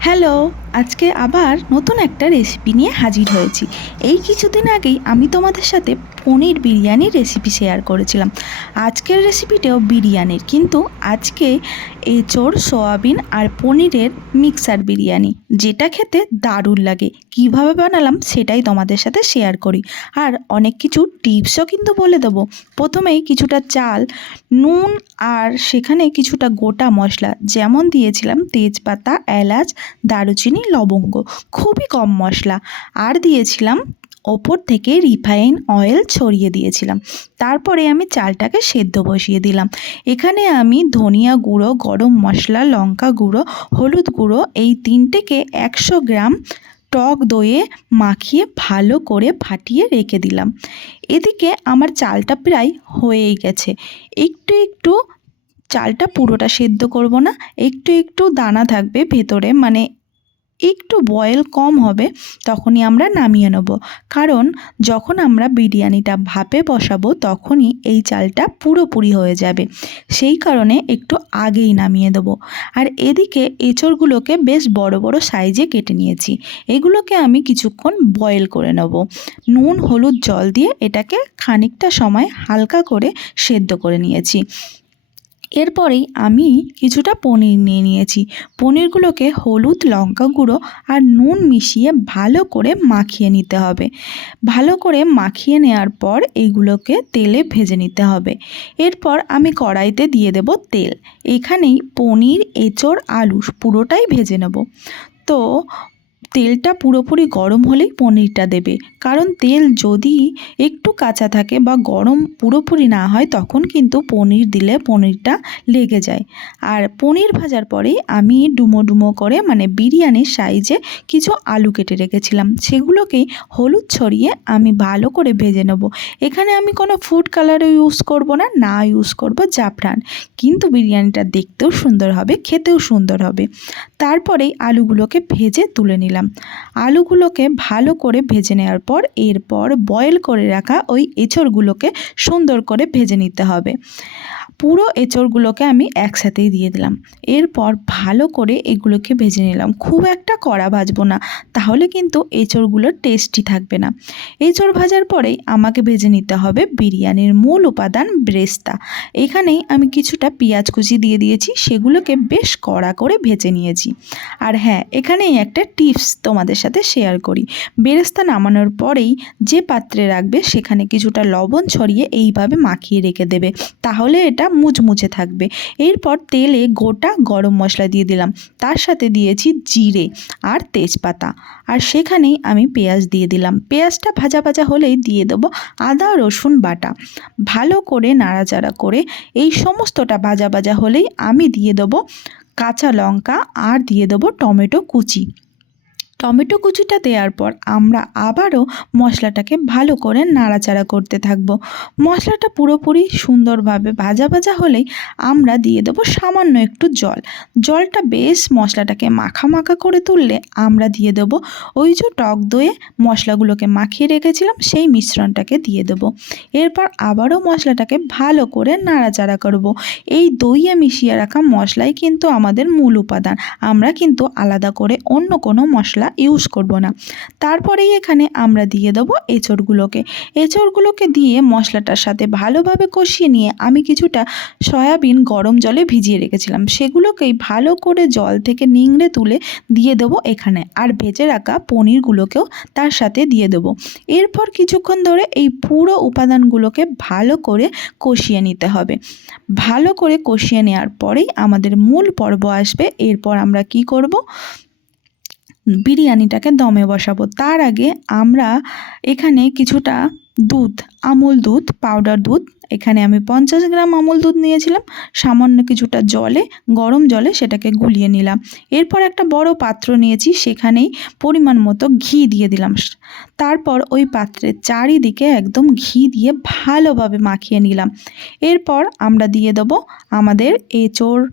Hello আজকে আবার নতুন একটা রেসিপি নিয়ে হাজির হয়েছি। এই কিছুদিন আগেই আমি তোমাদের সাথে পনির বিরিয়ানির রেসিপি শেয়ার করেছিলাম। আজকের রেসিপিটাও বিরিয়ানির, কিন্তু আজকে এঁচোড় সোয়াবিন আর পনিরের মিক্সার বিরিয়ানি, যেটা খেতে দারুণ লাগে। কীভাবে বানালাম সেটাই তোমাদের সাথে শেয়ার করি। আর অনেক কিছু টিপসও কিন্তু বলে দেবো। প্রথমেই কিছুটা চাল, নুন আর সেখানে কিছুটা গোটা মশলা, যেমন দিয়েছিলাম তেজপাতা, এলাচ, দারুচিনি লবঙ্গ, খুবই কম মশলা। আর দিয়েছিলাম ওপর থেকে রিফাইন অয়েল ছড়িয়ে দিয়েছিলাম। তারপরে আমি চালটাকে সেদ্ধ বসিয়ে দিলাম। এখানে আমি ধনিয়া গুঁড়ো, গরম মশলা, লঙ্কা গুঁড়ো, হলুদ গুঁড়ো এই তিনটেকে একশো গ্রাম টক দইয়ে মাখিয়ে ভালো করে ফাটিয়ে রেখে দিলাম। এদিকে আমার চালটা প্রায় হয়েই গেছে। একটু একটু চালটা পুরোটা সেদ্ধ করব না, একটু একটু দানা থাকবে ভেতরে মানে একটু বয়েল কম হবে, তখনই আমরা নামিয়ে নেব। কারণ যখন আমরা বিরিয়ানিটা ভাপে বসাবো, তখনই এই চালটা পুরোপুরি হয়ে যাবে। সেই কারণে একটু আগেই নামিয়ে দেব। আর এদিকে এঁচড়গুলোকে বেশ বড় বড় সাইজে কেটে নিয়েছি। এগুলোকে আমি কিছুক্ষণ বয়েল করে নেব। নুন, হলুদ, জল দিয়ে এটাকে খানিকটা সময় হালকা করে সেদ্ধ করে নিয়েছি। এরপরেই আমি কিছুটা পনির নিয়ে নিয়েছি। পনিরগুলোকে হলুদ লঙ্কা গুঁড়ো আর নুন মিশিয়ে ভালো করে মাখিয়ে নিতে হবে। ভালো করে মাখিয়ে নেওয়ার পর এইগুলোকে তেলে ভেজে নিতে হবে। এরপর আমি কড়াইতে দিয়ে দেব তেল। এখানেই পনির, এঁচড়, আলু পুরোটাই ভেজে নেব। তো তেলটা পুরোপুরি গরম হলেই পনিরটা দেবে। কারণ তেল যদি একটু কাঁচা থাকে বা গরম পুরোপুরি না হয়, তখন কিন্তু পনির দিলে পনিরটা লেগে যায়। আর পনির ভাজার পরেই আমি ডুমো ডুমো করে মানে বিরিয়ানির সাইজে কিছু আলু কেটে রেখেছিলাম। সেগুলোকেই হলুদ ছড়িয়ে আমি ভালো করে ভেজে নেব। এখানে আমি কোনো ফুড কালারও ইউজ করব না না ইউজ করব জাফরান। কিন্তু বিরিয়ানিটা দেখতেও সুন্দর হবে, খেতেও সুন্দর হবে। তারপরেই আলুগুলোকে ভেজে তুলে নিলাম। আলুগুলোকে ভালো করে ভেজে নেওয়ার পর এরপর বয়েল করে রাখা ওই এঁচড়গুলোকে সুন্দর করে ভেজে নিতে হবে। পুরো এঁচড়গুলোকে আমি একসাথেই দিয়ে দিলাম। এরপর ভালো করে এগুলোকে ভেজে নিলাম। খুব একটা কড়া ভাজবো না, তাহলে কিন্তু এঁচড়গুলো টেস্টি থাকবে না। এঁচড় ভাজার পরেই আমাকে ভেজে নিতে হবে বিরিয়ানির মূল উপাদান ব্রেস্তা। এখানেই আমি কিছুটা পেঁয়াজ কুচি দিয়ে দিয়েছি, সেগুলোকে বেশ কড়া করে ভেজে নিয়েছি। আর হ্যাঁ এখানেই একটা টিপস তোমাদের সাথে শেয়ার করি। বেরেস্তা নামানোর পরেই যে পাত্রে রাখবে, সেখানে কিছুটা লবণ ছড়িয়ে এইভাবে মাখিয়ে রেখে দেবে। তাহলে এটা মুচমুচে থাকবে। এরপর তেলে গোটা গরম মশলা দিয়ে দিলাম। তার সাথে দিয়েছি জিরে আর তেজপাতা। আর সেখানেই আমি পেঁয়াজ দিয়ে দিলাম। পেঁয়াজটা ভাজা ভাজা হলেই দিয়ে দেবো আদা, রসুন বাটা। ভালো করে নাড়াচাড়া করে এই সমস্তটা ভাজা ভাজা হলেই আমি দিয়ে দেবো কাঁচা লঙ্কা আর দিয়ে দেবো টমেটো কুচি। টমেটো কুচিটা দেওয়ার পর আমরা আবারও মশলাটাকে ভালো করে নাড়াচাড়া করতে থাকব। মশলাটা পুরোপুরি সুন্দরভাবে ভাজা ভাজা হলেই আমরা দিয়ে দেবো সামান্য একটু জল। জলটা বেশ মশলাটাকে মাখা মাখা করে তুললে আমরা দিয়ে দেবো ওই যে টক দইয়ে মশলাগুলোকে মাখিয়ে রেখেছিলাম সেই মিশ্রণটাকে দিয়ে দেবো। এরপর আবারও মশলাটাকে ভালো করে নাড়াচাড়া করব। এই দইয়ে মিশিয়ে রাখা মশলাই কিন্তু আমাদের মূল উপাদান। আমরা কিন্তু আলাদা করে অন্য কোনো মশলা ইউজ করব না। তারপরেই এখানে আমরা দিয়ে দেবো এঁচড়গুলোকে। এঁচড়গুলোকে দিয়ে মশলাটার সাথে ভালোভাবে কষিয়ে নিয়ে আমি কিছুটা সয়াবিন গরম জলে ভিজিয়ে রেখেছিলাম। সেগুলোকেই ভালো করে জল থেকে নিংড়ে তুলে দিয়ে দেবো এখানে। আর ভেজে রাখা পনিরগুলোকেও তার সাথে দিয়ে দেবো। এরপর কিছুক্ষণ ধরে এই পুরো উপাদানগুলোকে ভালো করে কষিয়ে নিতে হবে। ভালো করে কষিয়ে নেওয়ার পরেই আমাদের মূল পর্ব আসবে। এরপর আমরা কি করব? বিরিয়ানিটাকে দমে বসাবো। তার আগে আমরা এখানে কিছুটা দুধ, আমুল দুধ, পাউডার দুধ, এখানে আমি পঞ্চাশ গ্রাম আমুল দুধ নিয়েছিলাম, সামান্য কিছুটা জলে, গরম জলে সেটাকে গুলিয়ে নিলাম। এরপর একটা বড় পাত্র নিয়েছি, সেখানেই পরিমাণ মতো ঘি দিয়ে দিলাম। তারপর ওই পাত্রের চারিদিকে একদম ঘি দিয়ে ভালোভাবে মাখিয়ে নিলাম। এরপর আমরা দিয়ে দেবো আমাদের এঁচোড়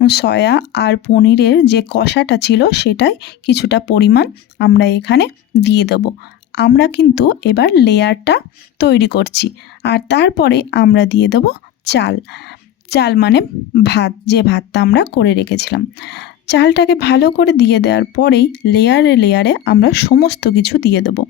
সয়া আর পনিরের যে কষাটা ছিল সেটাই কিছুটা পরিমাণ আমরা এখানে দিয়ে দেব। আমরা কিন্তু এবার লেয়ারটা তৈরি করছি আর তারপরে আমরা দিয়ে দেব চাল। চাল মানে ভাত, যে ভাতটা আমরা করে রেখেছিলাম। চালটাকে ভালো করে দিয়ে দেওয়ার পরেই লেয়ারে লেয়ারে আমরা সমস্ত কিছু দিয়ে দেবো।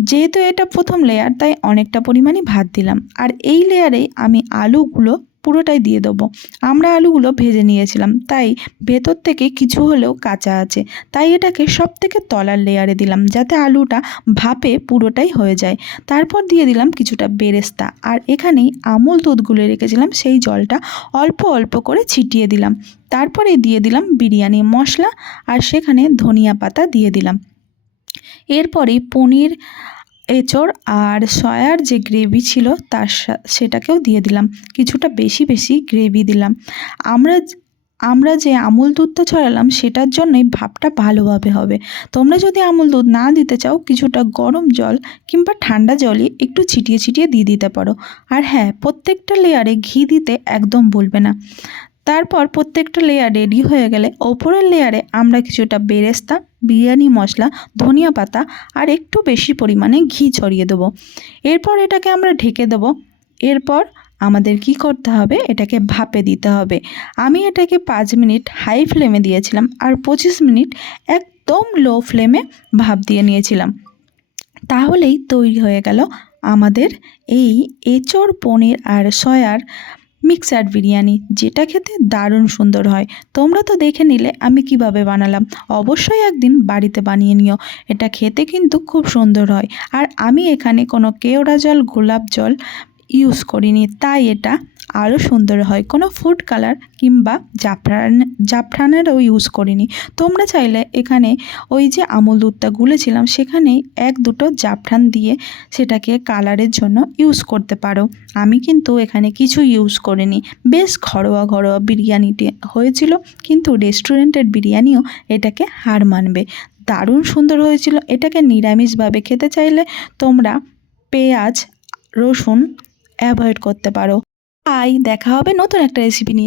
যেহেতু এটা প্রথম লেয়ার, তাই অনেকটা পরিমাণই ভাত দিলাম। আর এই লেয়ারে আমি আলুগুলো পুরোটাই দিয়ে দেবো। আমরা আলুগুলো ভেজে নিয়েছিলাম, তাই ভেতর থেকে কিছু হলেও কাঁচা আছে। তাই এটাকে সব থেকে তলার লেয়ারে দিলাম, যাতে আলুটা ভাপে পুরোটাই হয়ে যায়। তারপর দিয়ে দিলাম কিছুটা বেরেস্তা, আর এখানেই আমুল দুধ গুলে রেখেছিলাম, সেই জলটা অল্প অল্প করে ছিটিয়ে দিলাম। তারপরে দিয়ে দিলাম বিরিয়ানি মশলা, আর সেখানে ধনিয়া পাতা দিয়ে দিলাম। এরপরেই পনির এঁচড় আর সয়ার যে গ্রেভি ছিল তার সেটাকেও দিয়ে দিলাম। কিছুটা বেশি বেশি গ্রেভি দিলাম। আমরা আমরা যে আমুল দুধটা ছড়ালাম সেটার জন্যই ভাপটা ভালোভাবে হবে। তোমরা যদি আমুল দুধ না দিতে চাও, কিছুটা গরম জল কিংবা ঠান্ডা জলই একটু ছিটিয়ে ছিটিয়ে দিয়ে দিতে পারো। আর হ্যাঁ প্রত্যেকটা লেয়ারে ঘি দিতে একদম ভুলবে না। তারপর প্রত্যেকটা লেয়ার রেডি হয়ে গেলে ওপরের লেয়ারে আমরা কিছুটা বেরেস্তা বিরিয়ানি, মশলা, ধনিয়া পাতা আর একটু বেশি পরিমাণে ঘি ছড়িয়ে দেবো। এরপর এটাকে আমরা ঢেকে দেবো। এরপর আমাদের কি করতে হবে? এটাকে ভাপে দিতে হবে। আমি এটাকে পাঁচ মিনিট হাই ফ্লেমে দিয়েছিলাম আর পঁচিশ মিনিট একদম লো ফ্লেমে ভাপ দিয়ে নিয়েছিলাম। তাহলেই তৈরি হয়ে গেল আমাদের এই এঁচড় পনির আর সয়ার মিক্সার বিরিয়ানি, যেটা খেতে দারুণ সুন্দর হয়। তোমরা তো দেখে নিলে আমি কীভাবে বানালাম। অবশ্যই একদিন বাড়িতে বানিয়ে নিও। এটা খেতে কিন্তু খুব সুন্দর হয়। আর আমি এখানে কোনো কেওড়া জল, গোলাপ জল ইউজ করিনি, তাই এটা আরও সুন্দর হয়। কোনো ফুড কালার কিংবা জাফরান, জাফরানেরও ইউজ করিনি। তোমরা চাইলে এখানে ওই যে আমুল দুধটা গুলেছিলাম সেখানে এক দুটো জাফরান দিয়ে সেটাকে কালারের জন্য ইউজ করতে পারো। আমি কিন্তু এখানে কিছু ইউজ করিনি। বেশ ঘরোয়া ঘরোয়া বিরিয়ানিটি হয়েছিল, কিন্তু রেস্টুরেন্টের বিরিয়ানিও এটাকে হার মানবে। দারুণ সুন্দর হয়েছিল। এটাকে নিরামিষভাবে খেতে চাইলে তোমরা পেঁয়াজ, রসুন অ্যাভয়েড করতে পারো। তাই দেখা হবে নতুন একটা রেসিপি নিয়ে।